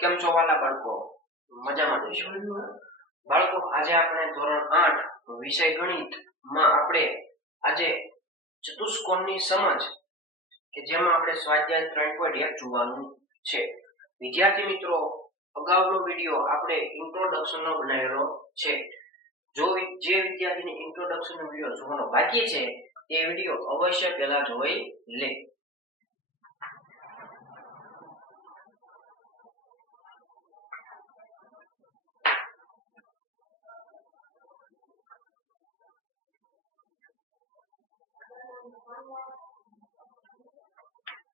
કેમ છો વાલા બાળકો? મજામાં જશો બાળકો? આજે આપણે ધોરણ 8 વિષય ગણિત માં આપણે આજે ચતુષ્કોણની સમજ કે જેમાં આપણે સ્વાધ્યાય 3.1 જોવાનું છે. વિદ્યાર્થી મિત્રો, અગાઉનો વિડિયો આપણે ઇન્ટ્રોડક્શન નો બનાવેલો છે. જે વિદ્યાર્થીને ઇન્ટ્રોડક્શન નો વિડિયો જોવાનો બાકી છે તે વિડિયો અવશ્ય પહેલા જોઈ લે.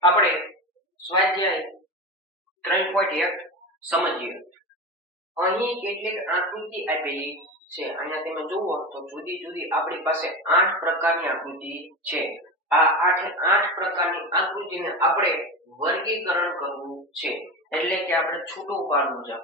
આપણે સ્વાધ્યાય 3.1 સમજીએ. અહીં કેટલીક આકૃતિ આપેલી છે. અહીંયા તમે જુઓ તો જુદી જુદી આપણી પાસે 8 પ્રકારની આકૃતિ છે. આ 8 પ્રકારની આકૃતિને આપણે વર્ગીકરણ કરવું છે, એટલે કે આપણે છૂટું પાડવું છે.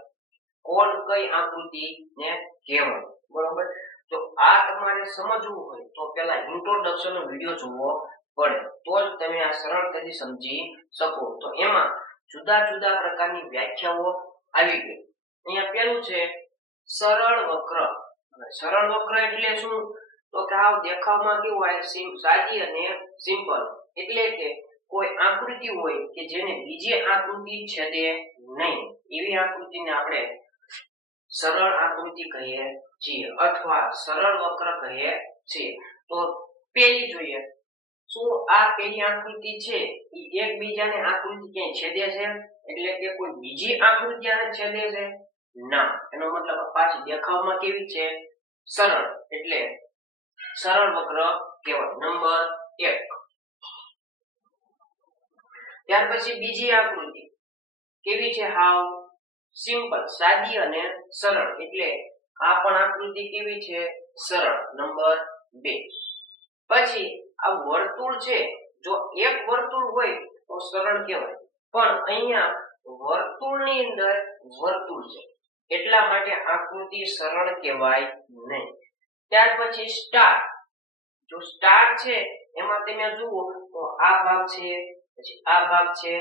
કોણ કઈ આકૃતિને કહેવાય, બરોબર? તો આ તમારે સમજવું હોય તો પહેલા ઇન્ટ્રોડક્શન નો વિડિયો જોવો પડે, તો જ તમે આ સરળતાથી સમજી શકો. તો એમાં જુદા જુદા પ્રકારની વ્યાખ્યાઓ આવી ગઈ. અહીંયા પહેલું છે સરળ વક્ર. સરળ વક્ર એટલે શું? તો કે આ દેખાવમાં કેવું હોય, સાદી અને સિમ્પલ. એટલે કે કોઈ આકૃતિ હોય કે જેને બીજી આકૃતિ છેદે નહીં, એવી આકૃતિને આપણે સરળ આકૃતિ કહીએ છીએ અથવા સરળ વક્ર કહીએ છીએ. તો પેલી જોઈએ, શું આ પેલી આકૃતિ છે એ એકબીજાને આકૃતિ ક્યાંય છેદે છે? એટલે કે કોઈ બીજી આકૃતિ આને છેદે છે? ના. એનો મતલબ પાછી દેખાવમાં કેવી છે? સરળ, એટલે સરળ વક્ર કહેવાય. નંબર 1. ત્યાર પછી બીજી આકૃતિ કેવી છે? હાવ સિમ્પલ, સાદી અને સરળ, એટલે આ પણ આકૃતિ કેવી છે? સરળ. નંબર 2. પછી આ વર્તુળ છે. જો એક વર્તુળ હોય તો સરળ કહેવાય, પણ અહીંયા વર્તુળની અંદર વર્તુળ છે એટલા માટે આકૃતિ સરળ કહેવાય નહીં. ત્યાર પછી સ્ટાર. જો સ્ટાર છે એમાં તમે જુઓ તો આ ભાગ છે, પછી આ ભાગ છે,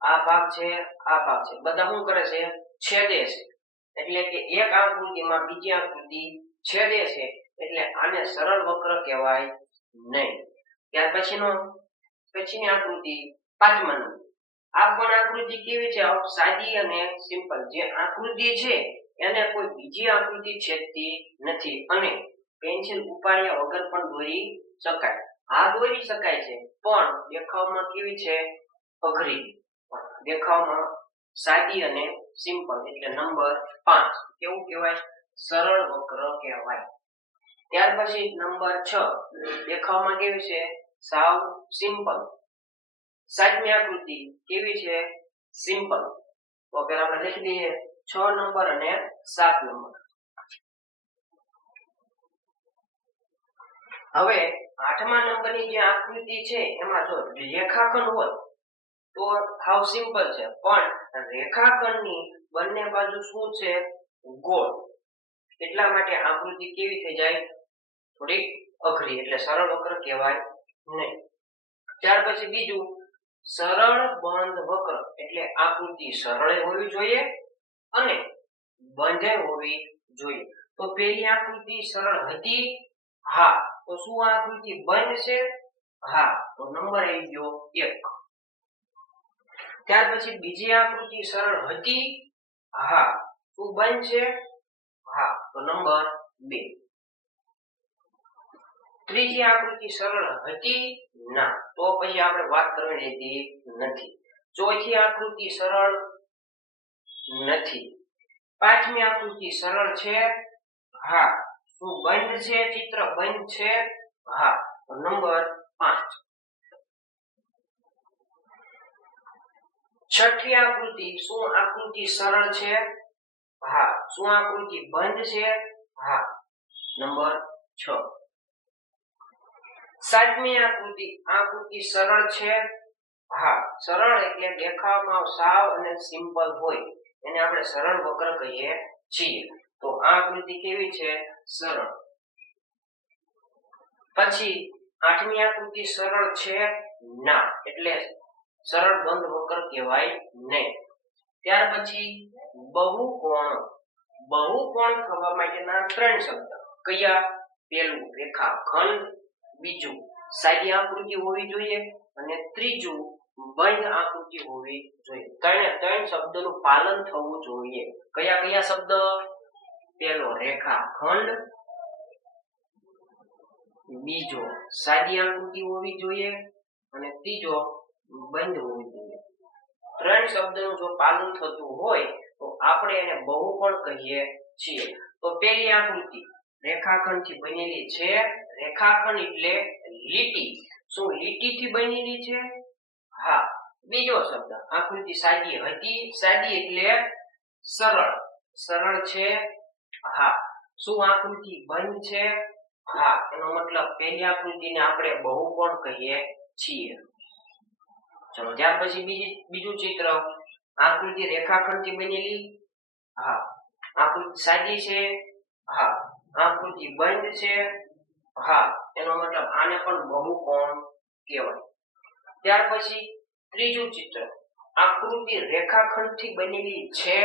આ ભાગ છે, આ ભાગ છે, બધા શું કરે છે? છેદે છે. એટલે કે એક આકૃતિમાં બીજી આકૃતિ છેદે છે, એટલે આને સરળ વક્ર કહેવાય નહીં. ત્યાર પછીની આકૃતિ 5મા નંબર. આ પણ આકૃતિ કેવી છે? સાદી અને સિમ્પલ. જે આકૃતિ છે એને કોઈ બીજી આકૃતિ છેદતી નથી અને પેન્સિલ ઉપાડ્યા વગર પણ દોરી શકાય. આ દોરી શકાય છે, પણ દેખાવમાં કેવી છે? અઘરી. દેખાવમાં સાદી અને સિમ્પલ, એટલે નંબર 5. કેવું કહેવાય? સરળ વક્ર કહેવાય. ત્યાર પછી નંબર 6. દેખાવમાં કેવી છે? સાવ સિમ્પલ. 7મી આકૃતિ કેવી છે? સિમ્પલ. તો પહેલા આપણે લખી દઈએ 6 નંબર અને 7 નંબર. હવે 8મા નંબરની જે આકૃતિ છે એમાં જો રેખાખંડ હોય તો હાવ સિમ્પલ છે, પણ રેખાખંડની બંને બાજુ શું છે? ગોળ. એટલા માટે આકૃતિ કેવી થઈ જાય? થોડી અઘરી, એટલે સરળ વક્ર કહેવાય નહીં. ત્યાર પછી બીજું સરળ બંધ વક્ર, એટલે આકૃતિ સરળ હોવી જોઈએ અને બંધ હોવી જોઈએ. તો પેલી આકૃતિ સરળ હતી? હા. તો શું આ આકૃતિ બંધ છે? હા. તો નંબર આવી ગયો 1. ત્યાર પછી બીજી આકૃતિ સરળ હતી? હા. શું બંધ છે? હા. તો નંબર 2. ત્રીજી આકૃતિ સરળ હતી? ના. તો પછી આપણે વાત કરવાની રહેતી નથી. ચોથી આકૃતિ સરળ નથી. 5મી આકૃતિ સરળ છે? હા. શું બંધ છે? ચિત્ર બંધ છે? હા. તો નંબર 5. છઠ્ઠી આકૃતિ, શું આકૃતિ સરળ છે? હા. શું આકૃતિ બંધ છે? હા. નંબર 6. 7મી આકૃતિ સરળ છે? હા. સરળ એટલે દેખાવમાં સાવ અને સિમ્પલ હોય એને આપણે સરળ વક્ર કહીએ છીએ. તો આ આકૃતિ કેવી છે? સરળ. પછી 8મી આકૃતિ સરળ છે? ના. એટલે સરળ બંધ વક્ર કહેવાય નહીં. ત્યાર પછી બહુકોણ. બહુકોણ થવા માટેના ત્રણ શબ્દ કયા? પહેલું રેખાખંડ, બીજું સાદી આકૃતિ હોવી જોઈએ અને ત્રીજું બંધ આકૃતિ હોવી જોઈએ. ત્રણ શબ્દનું પાલન થવું જોઈએ. કયા કયા શબ્દ? પહેલો રેખાખંડ, બીજો સાદી આકૃતિ હોવી જોઈએ અને ત્રીજો બંધ હોવી જોઈએ. ત્રણ શબ્દનું જો પાલન થતું હોય તો આપણે એને બહુકોણ કહીએ છીએ. તો પહેલી આકૃતિ રેખાખંડથી બનેલી છે. રેખાખંડ એટલે લીટી. શું લીટીથી બનેલી છે? હા. બીજો શબ્દ આકૃતિ સાદી હતી. સાદી એટલે સરળ. સરળ છે. હા. શું આકૃતિ બંધ છે? હા. એનો મતલબ પહેલી આકૃતિને આપણે બહુકોણ કહીએ છીએ. ચલો ત્યાર પછી બીજું ચિત્ર આકૃતિ રેખાખંડથી બનેલી. હા. આકૃતિ સાદી છે. હા. આકૃતિ બંધ છે. હા. એનો મતલબ આને પણ બહુકોણ કહેવાય. ત્યાર પછી ત્રીજું ચિત્ર આકૃતિ રેખાખંડથી બનેલી છે.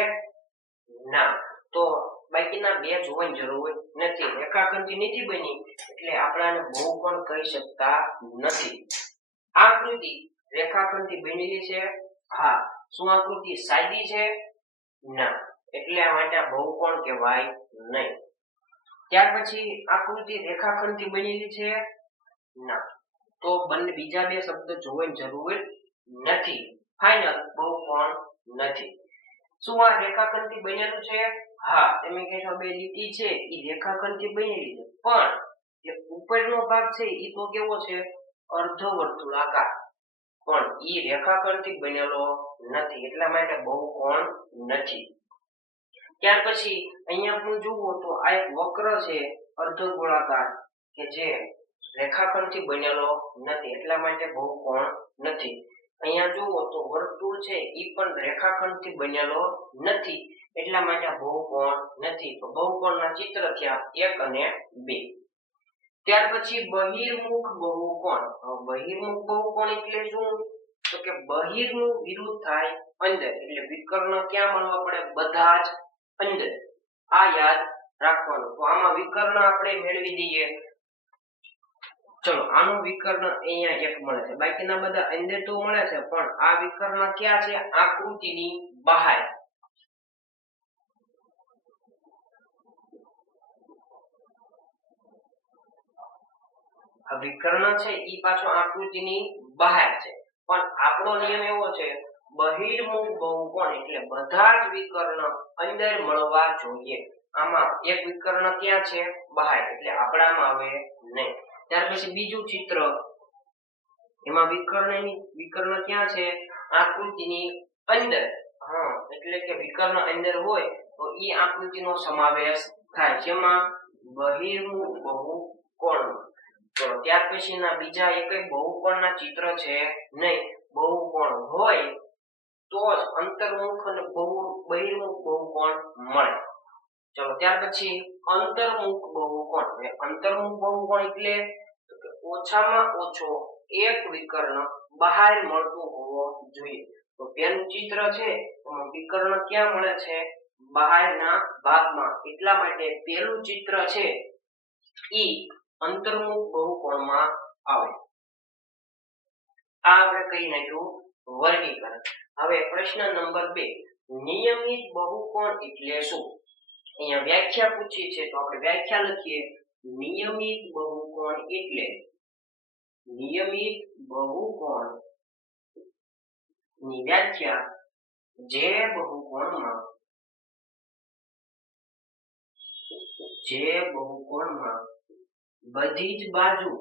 ના. તો બાકીના બે જોવાની જરૂર નથી. રેખાખંડથી નથી બની એટલે આપણે આને બહુકોણ કહી શકતા નથી. આકૃતિ રેખાખંડથી બનેલી છે. હા. શું આકૃતિ સાદી છે? ના. એટલે માટે બહુકોણ કહેવાય નહીં. ત્યાર પછી આકૃતિ રેખાખંડથી બનેલી છે. ના. તો બંને બીજા બે શબ્દ જોવાની જરૂર નથી. ફાઇનલ બહુકોણ નથી. શું આ રેખાખંડથી બનેલું છે? હા. તમે કહેશો બે લીટી છે એ રેખાખંડથી બનેલી છે, પણ જે ઉપરનો ભાગ છે એ તો કેવો છે? અર્ધવર્તુળાકાર. પણ એ રેખાખંડથી બનેલો નથી. એટલા માટે બહુકોણ નથી. ત્યાર પછી અહીંયા આપણે જુઓ તો આ એક વક્ર છે અર્ધગોળાકાર કે જે રેખાખંડથી બનેલો નથી. એટલા માટે બહુકોણ નથી. અહીંયા જુઓ તો વર્તુળ છે એ પણ રેખાખંડથી બનેલો નથી. એટલા માટે બહુકોણ નથી. તો બહુકોણના ચિત્ર થયા 1 અને 2. ત્યાર પછી બહિર્મુખ બહુકોણ. બહિર્મુખ બહુકોણ એટલે શું? તો કે બહિરનું વિરુદ્ધ થાય અંદર. એટલે વિકર્ણ ક્યાં મળવા પડે? બધા જ અંદર. આ યાદ રાખવાનું. તો આમાં વિકર્ણ આપણે મેળવી દઈએ. ચલો આનું વિકર્ણ અહીંયા એક મળે છે. બાકીના બધા અંદર તો મળે છે, પણ આ વિકર્ણ ક્યાં છે? આકૃતિની બહાર. આ વિકર્ણ છે ઈ પાછો આકૃતિની બહાર છે. પણ આપણો નિયમ એવો છે બહિર્મુખ બહુકોણ એટલે બધા જ વિકર્ણ અંદર મળવા જોઈએ. આમાં એક વિકર્ણ ક્યાં છે? બહાર. એટલે આપણામાં આવે નહીં. ત્યાર પછી બીજું ચિત્ર એમાં વિકર્ણ ક્યાં છે? આકૃતિની અંદર. હા. એટલે કે વિકર્ણ અંદર હોય તો ઈ આકૃતિનો સમાવેશ થાય. જેમાં બહિર્મુખ બહુકોણ. તો ત્યાર પછીના બીજા એકય બહુકોણના ચિત્ર છે નહીં. બહુકોણ હોય તો જ અંતર્મુખ અને બહિર્મુખ બહુકોણ મળે. ચલો ત્યાર પછી અંતર્મુખ બહુકોણ. અંતર્મુખ બહુકોણ એટલે ઓછામાં ઓછો એક વિકર્ણ બહાર મળતું હોવો જોઈએ. તો પેલું ચિત્ર છે એમાં વિકર્ણ ક્યાં મળે છે? બહારના ભાગમાં. એટલા માટે પેલું ચિત્ર છે ઈ અંતર્મુખ બહુકોણમાં આવે. આ આપણે કહી નાખ્યું વર્ગીકરણ. હવે પ્રશ્ન નંબર 2 નિયમિત બહુકોણ એટલે શું? અહીંયા વ્યાખ્યા પૂછી છે તો આપણે વ્યાખ્યા લખીએ. નિયમિત બહુકોણ એટલે નિયમિત બહુકોણ ની વ્યાખ્યા જે બહુકોણમાં બધી જ બાજુ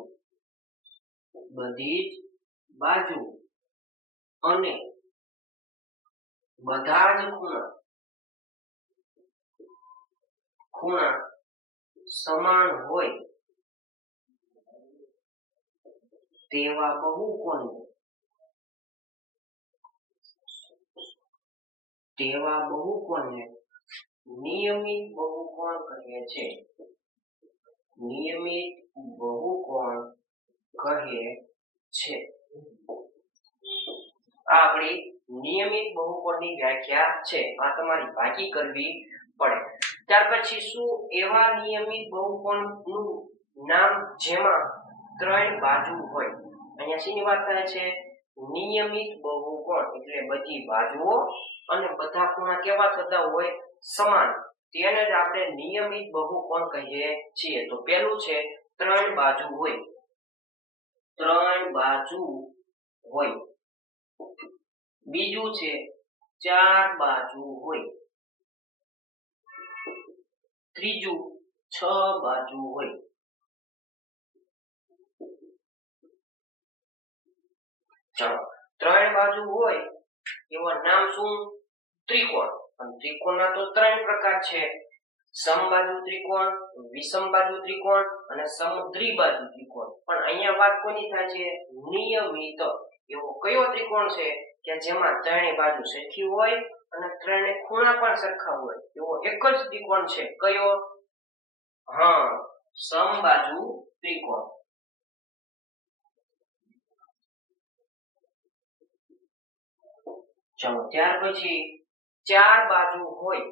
અને બધા જ ખૂણા સમાન હોય તેવા બહુકોણને નિયમિત બહુકોણ કહે છે. નિયમિત બહુકોણ કહે છે. આ આપણી નિયમિત બહુકોણની વ્યાખ્યા છે. આ તમારી ભાગી કરવી પડે. ત્યાર પછી શું એવા નિયમિત બહુકોણનું નામ જેમાં 3 બાજુ હોય? અહીંયા શેની વાત થાય છે? નિયમિત બહુકોણ એટલે બધી બાજુઓ અને બધા ખૂણા કેવા થતા હોય? સમાન. તેને જ આપણે નિયમિત બહુકોણ કહીએ છીએ. તો પહેલું છે 3 બાજુ હોય. 3 બાજુ હોય. બીજું છે 4 બાજુ હોય. ત્રીજું 6 બાજુ હોય. ચાલો 3 બાજુ હોય એવા નામ શું? ત્રિકોણ. અને ત્રિકોણના તો 3 પ્રકાર છે. સમબાજુ ત્રિકોણ, વિષમબાજુ ત્રિકોણ અને સમદ્વિબાજુ ત્રિકોણ. પણ અહીંયા વાત કોની થાય છે? નિયમિત. એવો કયો ત્રિકોણ છે કે જેમાં 3 બાજુ સરખી હોય અને 3 ખૂણા પણ સરખા હોય? એવો એક જ ત્રિકોણ છે. કયો? હા, સમબાજુ ત્રિકોણ. ચાલો ત્યાર પછી 4 બાજુ હોય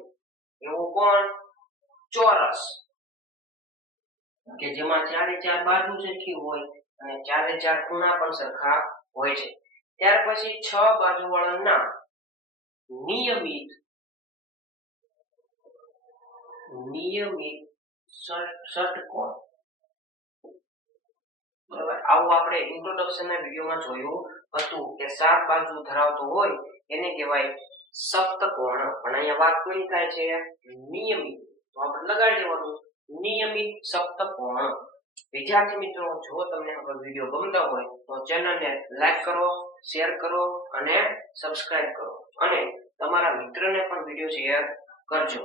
એવો કોણ? ચોરસ. કે જેમાં 4 બાજુ સરખી હોય અને 4 ખૂણા પણ સરખા હોય છે. ત્યાર પછી 6 બાજુ વાળા નામ નિયમિત ષટકોણ. બરાબર. આવું આપણે ઇન્ટ્રોડક્શનના વિડિયોમાં જોયું હતું કે 7 બાજુ ધરાવતો હોય એને કહેવાય સપ્તકોણ. પણ અહીંયા વાત કોની થાય છે? નિયમિત. તો આપણે લગાડી દેવાનું નિયમિત સપ્તકોણ. વિદ્યાર્થી મિત્રો, જો તમને આ વિડિયો ગમતો હોય તો ચેનલને લાઈક કરો, શેર કરો અને સબસ્ક્રાઇબ કરો અને તમારા મિત્રને પણ વિડિયો શેર કરજો.